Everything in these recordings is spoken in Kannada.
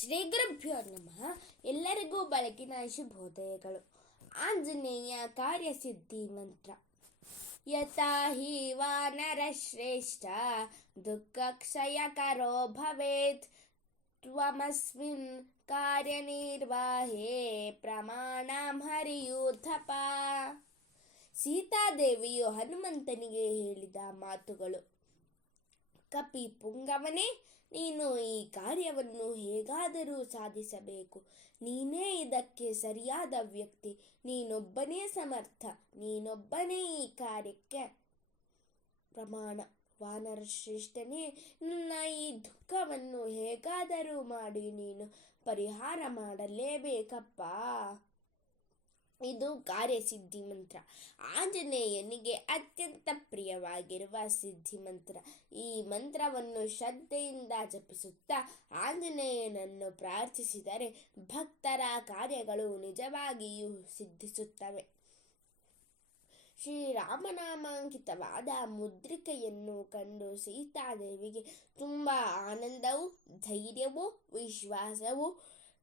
ಶ್ರೀ ಗುರುಭ್ಯೋ ನಮಃ. ಎಲ್ಲರಿಗೂ ಬೆಳಗಿನ ಶುಭೋದಯಗಳು. ಆಂಜನೇಯ ಕಾರ್ಯಸಿದ್ಧಿ ಮಂತ್ರ. ಯಥಾ ಹಿ ವಾನರ ಶ್ರೇಷ್ಠ ದುಃಖಕ್ಷಯಕರೋ ಭವೇತ್ ತ್ವಮಸ್ಮಿನ್ ಕಾರ್ಯನಿರ್ವಾಹೇ ಪ್ರಮಾಣಂ ಹರಿಯೂಥಪ. ಸೀತಾದೇವಿಯು ಹನುಮಂತನಿಗೆ ಹೇಳಿದ ಮಾತುಗಳು. ಕಪಿ ಪುಂಗವನೇ, ನೀನು ಈ ಕಾರ್ಯವನ್ನು ಹೇಗಾದರೂ ಸಾಧಿಸಬೇಕು. ನೀನೇ ಇದಕ್ಕೆ ಸರಿಯಾದ ವ್ಯಕ್ತಿ. ನೀನೊಬ್ಬನೇ ಸಮರ್ಥ. ನೀನೊಬ್ಬನೇ ಈ ಕಾರ್ಯಕ್ಕೆ ಪ್ರಮಾಣ. ವಾನರ ಶ್ರೇಷ್ಠನೇ, ನನ್ನ ಈ ದುಃಖವನ್ನು ಹೇಗಾದರೂ ಮಾಡಿ ನೀನು ಪರಿಹಾರ ಮಾಡಲೇಬೇಕಪ್ಪ. ಇದು ಕಾರ್ಯಸಿದ್ಧಿ ಮಂತ್ರ. ಆಂಜನೇಯನಿಗೆ ಅತ್ಯಂತ ಪ್ರಿಯವಾಗಿರುವ ಸಿದ್ಧಿ ಮಂತ್ರ. ಈ ಮಂತ್ರವನ್ನು ಶ್ರದ್ಧೆಯಿಂದ ಜಪಿಸುತ್ತಾ ಆಂಜನೇಯನನ್ನು ಪ್ರಾರ್ಥಿಸಿದರೆ ಭಕ್ತರ ಕಾರ್ಯಗಳು ನಿಜವಾಗಿಯೂ ಸಿದ್ಧಿಸುತ್ತವೆ. ಶ್ರೀರಾಮನಾಮಾಂಕಿತವಾದ ಮುದ್ರಿಕೆಯನ್ನು ಕಂಡು ಸೀತಾದೇವಿಗೆ ತುಂಬ ಆನಂದವೂ ಧೈರ್ಯವೂ ವಿಶ್ವಾಸವೂ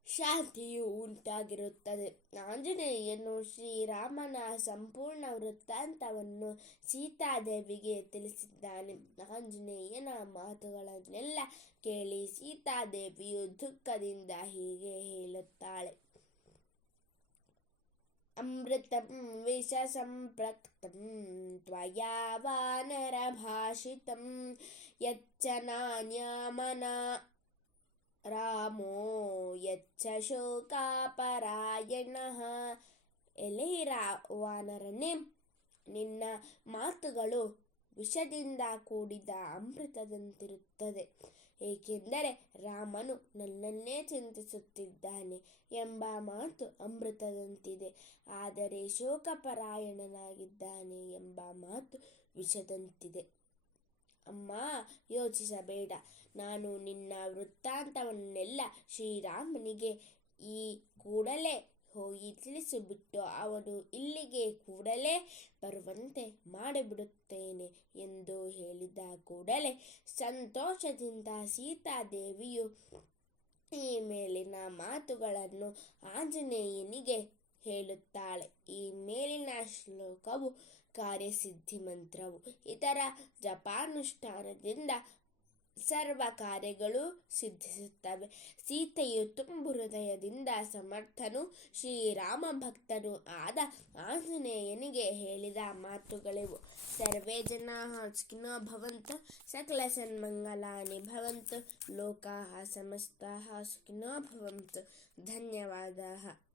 ಶಾಂತಿಯು ಉಂಟಾಗಿರುತ್ತದೆ. ಆಂಜನೇಯನು ಶ್ರೀರಾಮನ ಸಂಪೂರ್ಣ ವೃತ್ತಾಂತವನ್ನು ಸೀತಾದೇವಿಗೆ ತಿಳಿಸಿದ್ದಾನೆ. ಆಂಜನೇಯನ ಮಾತುಗಳನ್ನೆಲ್ಲ ಕೇಳಿ ಸೀತಾದೇವಿಯು ದುಃಖದಿಂದ ಹೀಗೆ ಹೇಳುತ್ತಾಳೆ. ಅಮೃತಂ ವಿಷ ಸಂಪ್ರಕ್ತಂ ತ್ವಯಾ ವಾನರ ಭಾಷಿತಂ ಯಚ್ಚ ನಾನ್ಯಮನ ರಾಮೋ ಯಚ್ಚ ಶೋಕಾಪರಾಯಣಃ. ಎಲೆ ವಾನರನೇ, ನಿನ್ನ ಮಾತುಗಳು ವಿಷದಿಂದ ಕೂಡಿದ ಅಮೃತದಂತಿರುತ್ತದೆ. ಏಕೆಂದರೆ ರಾಮನು ನನ್ನನ್ನೇ ಚಿಂತಿಸುತ್ತಿದ್ದಾನೆ ಎಂಬ ಮಾತು ಅಮೃತದಂತಿದೆ. ಆದರೆ ಶೋಕಪರಾಯಣನಾಗಿದ್ದಾನೆ ಎಂಬ ಮಾತು ವಿಷದಂತಿದೆ. ಅಮ್ಮ, ಯೋಚಿಸಬೇಡ. ನಾನು ನಿನ್ನ ವೃತ್ತಾಂತವನ್ನೆಲ್ಲ ಶ್ರೀರಾಮನಿಗೆ ಈ ಕೂಡಲೇ ಹೋಗಿ ತಿಳಿಸಿಬಿಟ್ಟು ಅವನು ಇಲ್ಲಿಗೆ ಕೂಡಲೇ ಬರುವಂತೆ ಮಾಡಿಬಿಡುತ್ತೇನೆ ಎಂದು ಹೇಳಿದ ಕೂಡಲೇ ಸಂತೋಷದಿಂದ ಸೀತಾದೇವಿಯು ಈ ಮೇಲಿನ ಮಾತುಗಳನ್ನು ಆಂಜನೇಯನಿಗೆ ಹೇಳುತ್ತಾಳೆ. ಈ ಮೇಲಿನ ಶ್ಲೋಕವು ಕಾರ್ಯಸಿದ್ಧಿ ಮಂತ್ರವು. ಇದರ ಜಪಾನುಷ್ಠಾನದಿಂದ ಸರ್ವ ಕಾರ್ಯಗಳು ಸಿದ್ಧಿಸುತ್ತವೆ. ಸೀತೆಯು ತುಂಬು ಹೃದಯದಿಂದ ಸಮರ್ಥನು ಶ್ರೀರಾಮ ಭಕ್ತನೂ ಆದ ಆಂಜನೇಯನಿಗೆ ಹೇಳಿದ ಮಾತುಗಳಿವು. ಸರ್ವೇ ಜನಾಃ ಸುಖಿನೋ ಭವಂತು, ಸಕಲ ಸನ್ಮಂಗಲಾನಿ ಭವಂತು, ಲೋಕಾಃ ಸಮಸ್ತಾಃ ಸುಖಿನೋ ಭವಂತು. ಧನ್ಯವಾದಾಃ.